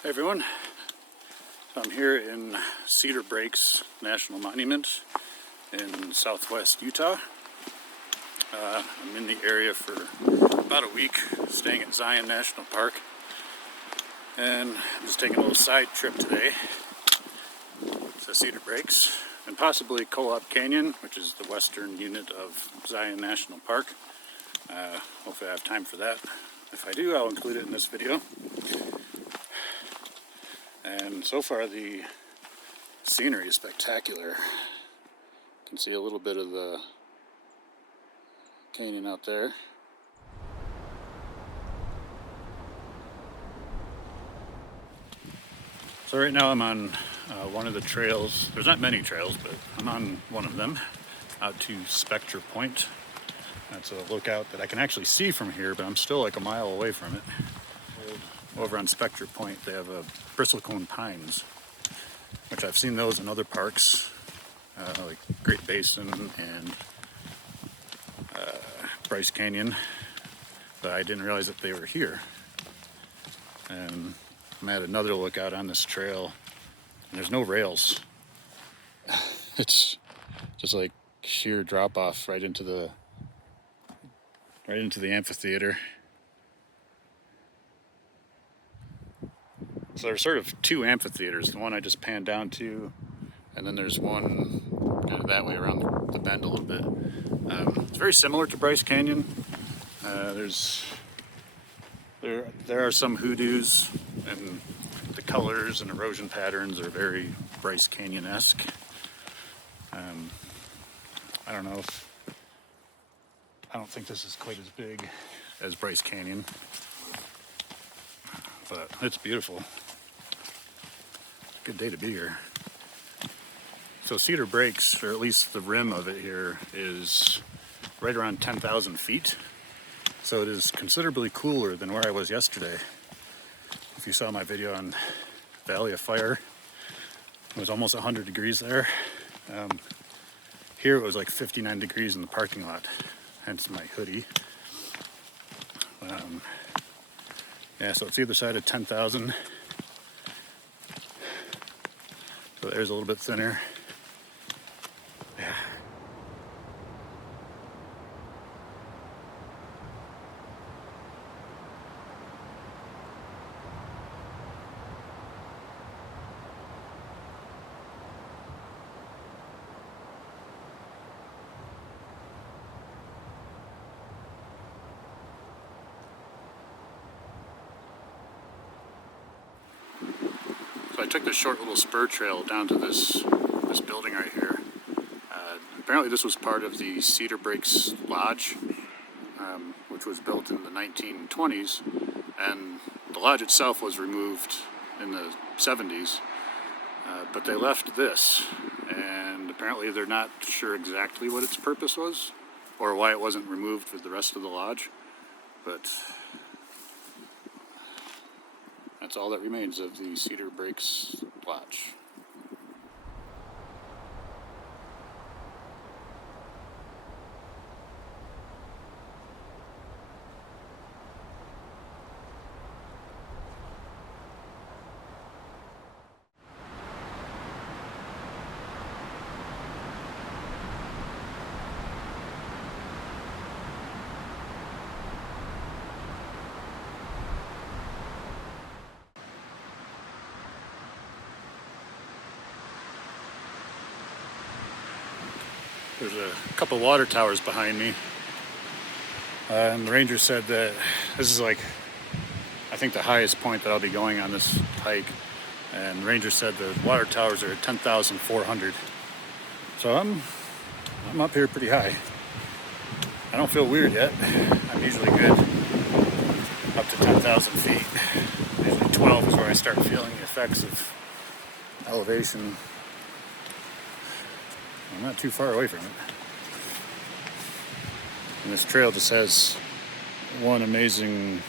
Hey everyone, I'm here in Cedar Breaks National Monument in southwest Utah. I'm in the area for about a week, staying at Zion National Park, and I'm just taking a little side trip today to Cedar Breaks and possibly Kolob Canyon, which is the western unit of Zion National Park. Hopefully I have time for that. If I do, I'll include it in this video. And so far the scenery is spectacular. You can see a little bit of the canyon out there. So right now I'm on one of the trails. There's not many trails, but I'm on one of them out to Spectre Point. That's a lookout that I can actually see from here, but I'm still like a mile away from it. Over on Spectre Point, they have bristlecone pines, which I've seen those in other parks, like Great Basin and Bryce Canyon, but I didn't realize that they were here. And I'm at another lookout on this trail, and there's no rails. It's just like sheer drop off right into the amphitheater. So there's sort of two amphitheaters, the one I just panned down to, and then there's one kind of that way around the bend a little bit. It's very similar to Bryce Canyon. There are some hoodoos, and the colors and erosion patterns are very Bryce Canyon-esque. I don't think this is quite as big as Bryce Canyon, but it's beautiful. Good day to be here. So Cedar Breaks, or at least the rim of it here, is right around 10,000 feet. So it is considerably cooler than where I was yesterday. If you saw my video on Valley of Fire, it was almost 100 degrees there. Here it was like 59 degrees in the parking lot, hence my hoodie. Yeah, so it's either side of 10,000. So there's a little bit thinner. Yeah. So I took this short little spur trail down to this building right here. Apparently this was part of the Cedar Breaks Lodge, which was built in the 1920s, and the lodge itself was removed in the 70s, but they left this, and apparently they're not sure exactly what its purpose was or why it wasn't removed with the rest of the lodge, but that's all that remains of the Cedar Breaks Lodge. There's a couple water towers behind me, and the ranger said that this is like, I think, the highest point that I'll be going on this hike, and the ranger said the water towers are at 10,400. So I'm up here pretty high. I don't feel weird yet. I'm usually good up to 10,000 feet. Usually 12 is where I start feeling the effects of elevation. I'm not too far away from it. And this trail just has one amazing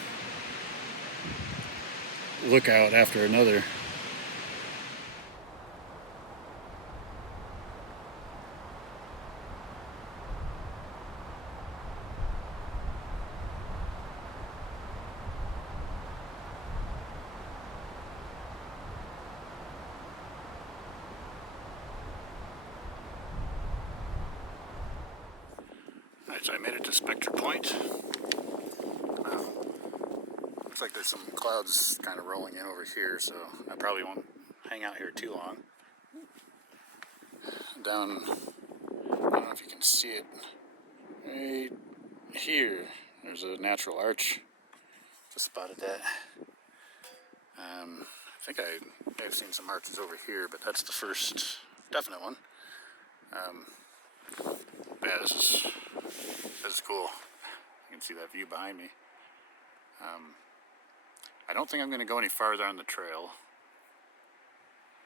lookout after another. Alright, so I made it to Spectre Point. Looks like there's some clouds kind of rolling in over here, so I probably won't hang out here too long. Down, I don't know if you can see it, right here, there's a natural arch. Just spotted that. I think I may have seen some arches over here, but that's the first definite one. Yeah, this is cool. You can see that view behind me. I don't think I'm going to go any farther on the trail.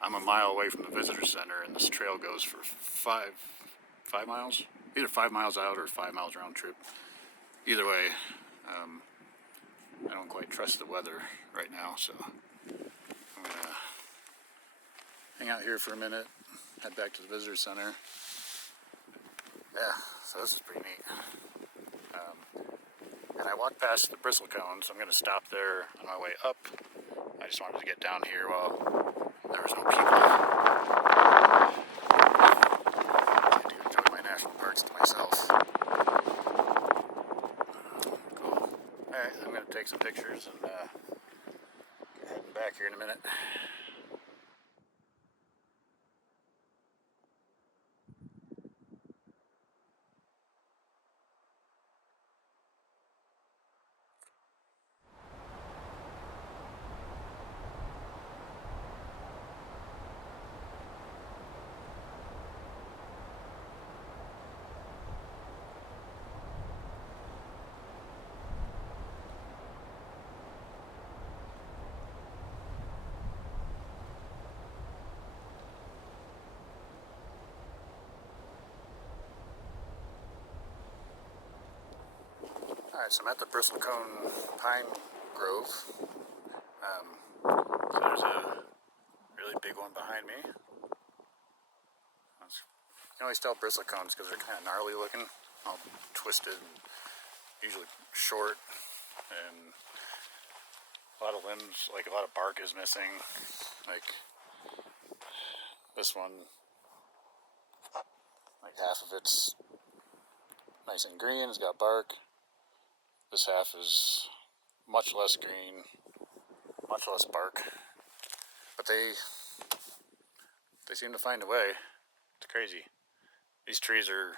I'm a mile away from the visitor center, and this trail goes for five miles, either 5 miles out or 5 miles round trip. Either way, I don't quite trust the weather right now, so I'm gonna hang out here for a minute, head back to the visitor center. Yeah, so this is pretty neat. And I walked past the bristlecones, so I'm gonna stop there on my way up. I just wanted to get down here while there was no people. I do enjoy my national parks to myself. Cool. Alright, I'm going to take some pictures and get heading back here in a minute. Alright, so I'm at the bristlecone pine grove. So there's a really big one behind me. You can always tell bristlecones because they're kind of gnarly looking, all twisted, and usually short, and a lot of limbs, like a lot of bark is missing. Like this one, like half of it's nice and green, it's got bark. This half is much less green, much less bark, but they seem to find a way. It's crazy. These trees are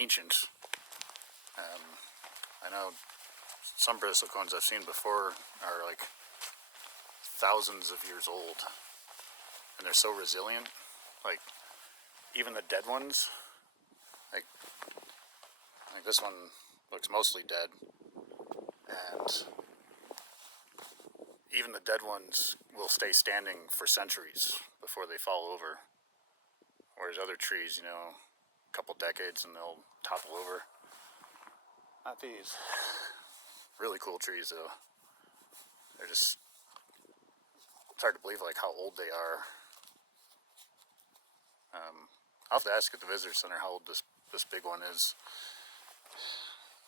ancient. I know some bristlecones I've seen before are like thousands of years old, and they're so resilient. Like even the dead ones, like this one looks mostly dead. And even the dead ones will stay standing for centuries before they fall over. Whereas other trees, a couple decades and they'll topple over. Not these. Really cool trees though. They're just, it's hard to believe like how old they are. I'll have to ask at the visitor center how old this big one is.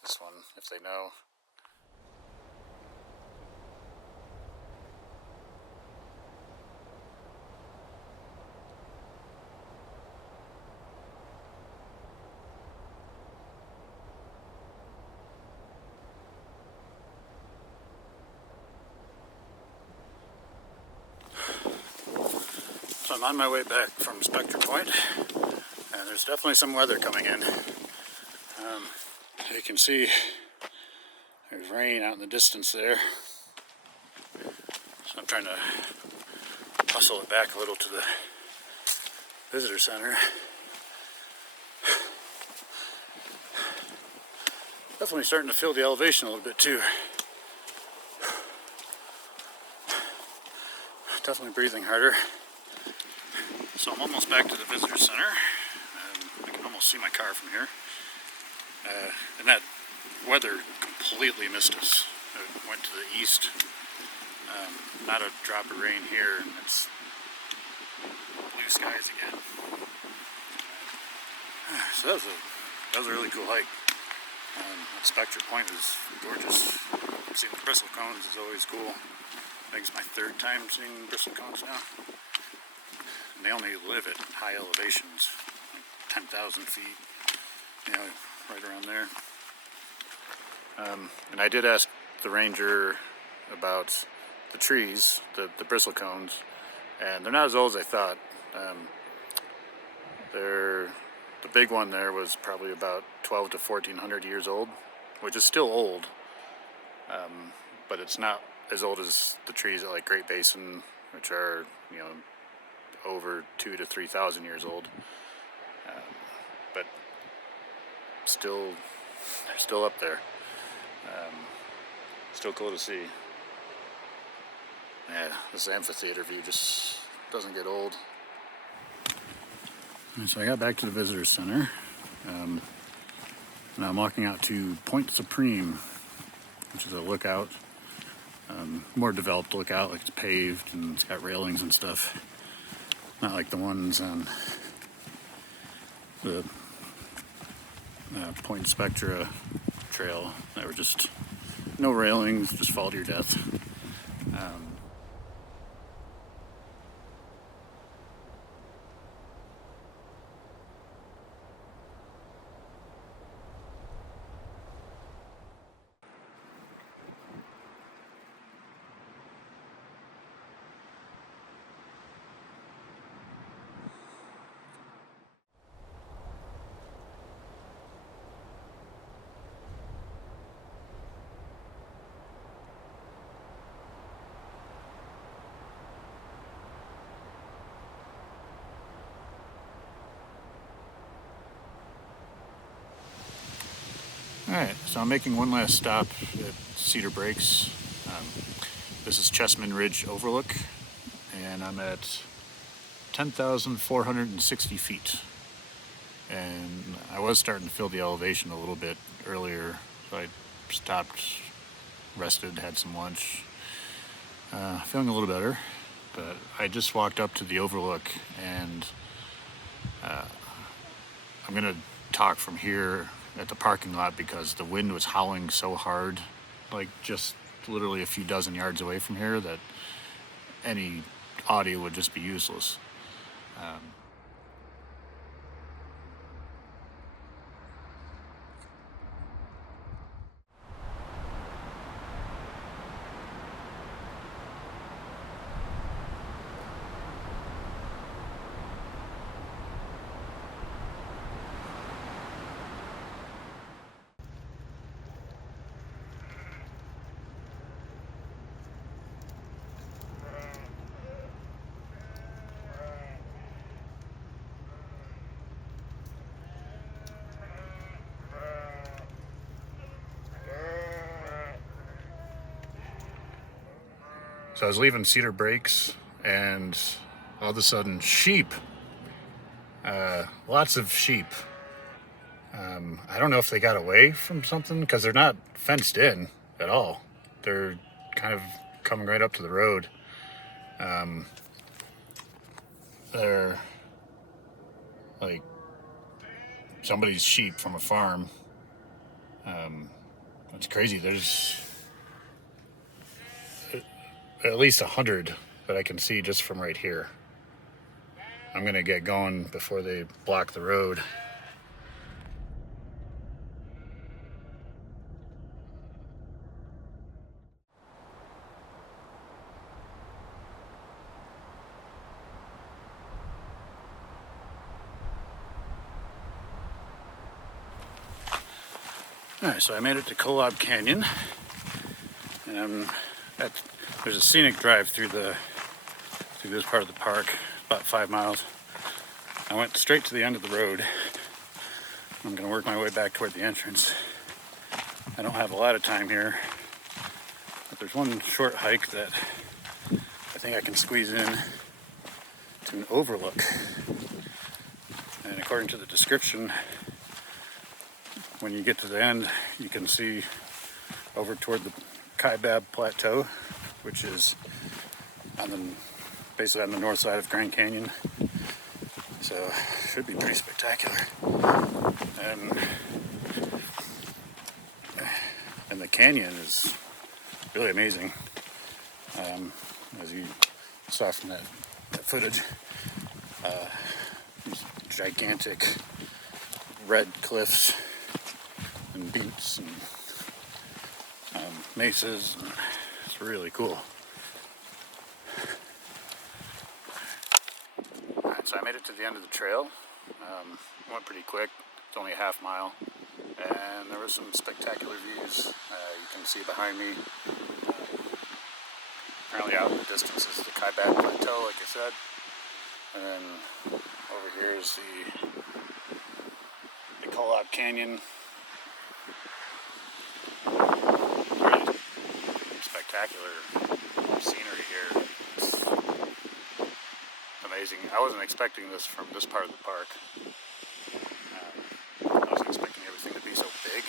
This one, if they know. So I'm on my way back from Spectre Point, and there's definitely some weather coming in. You can see there's rain out in the distance there. So I'm trying to hustle it back a little to the visitor center. Definitely starting to feel the elevation a little bit too. Definitely breathing harder. So I'm almost back to the visitor center. I can almost see my car from here. And that weather completely missed us. It went to the east. Not a drop of rain here, and it's blue skies again. So that was a really cool hike. That Spectre Point was gorgeous. Seeing the bristlecones is always cool. I think it's my third time seeing bristlecones now. And they only live at high elevations, like 10,000 feet. right around there. And I did ask the ranger about the trees, the bristle cones, and they're not as old as I thought. The big one there was probably about 12 to 1400 years old, which is still old, but it's not as old as the trees at like Great Basin, which are, you know, over 2,000 to 3,000 years old. But still, they're still up there. Still cool to see. Yeah, this amphitheater view just doesn't get old. And so I got back to the visitor center, and I'm walking out to Point Supreme, which is a lookout, more developed lookout, like it's paved and it's got railings and stuff. Not like the ones on the Point Spectra trail that were just no railings, just fall to your death. Alright, so I'm making one last stop at Cedar Breaks. This is Chessman Ridge Overlook, and I'm at 10,460 feet. And I was starting to feel the elevation a little bit earlier, so I stopped, rested, had some lunch. Feeling a little better, but I just walked up to the overlook, and I'm going to talk from here at the parking lot because the wind was howling so hard, like just literally a few dozen yards away from here, that any audio would just be useless. So I was leaving Cedar Breaks, and all of a sudden, sheep. Lots of sheep. I don't know if they got away from something, because they're not fenced in at all. They're kind of coming right up to the road. They're like somebody's sheep from a farm. It's crazy. There's at least 100 that I can see just from right here. I'm gonna get going before they block the road. Alright, so I made it to Kolob Canyon. There's a scenic drive through this part of the park, about 5 miles. I went straight to the end of the road. I'm going to work my way back toward the entrance. I don't have a lot of time here, but there's one short hike that I think I can squeeze in to an overlook. And according to the description, when you get to the end, you can see over toward the Kaibab Plateau, which is basically on the north side of Grand Canyon. So should be pretty spectacular. And the canyon is really amazing. As you saw from that footage, these gigantic red cliffs and buttes and mesas. And it's really cool. Alright, so I made it to the end of the trail. Went pretty quick. It's only a half mile. And there were some spectacular views. You can see behind me. Apparently out in the distance is the Kolob Plateau, like I said. And then over here is the Kolob Canyon. Really spectacular scenery here. It's amazing. I wasn't expecting this from this part of the park. I wasn't expecting everything to be so big.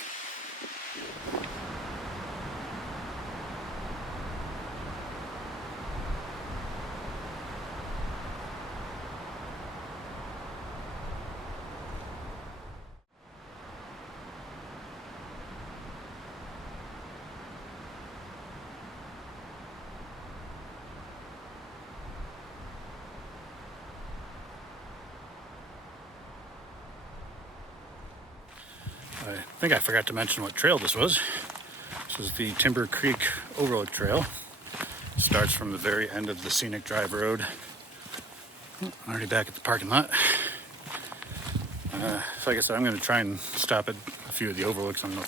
I think I forgot to mention what trail this was. This is the Timber Creek Overlook Trail. It starts from the very end of the Scenic Drive Road. I'm already back at the parking lot. So like I said, I'm going to try and stop at a few of the overlooks on the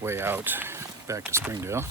way out back to Springdale.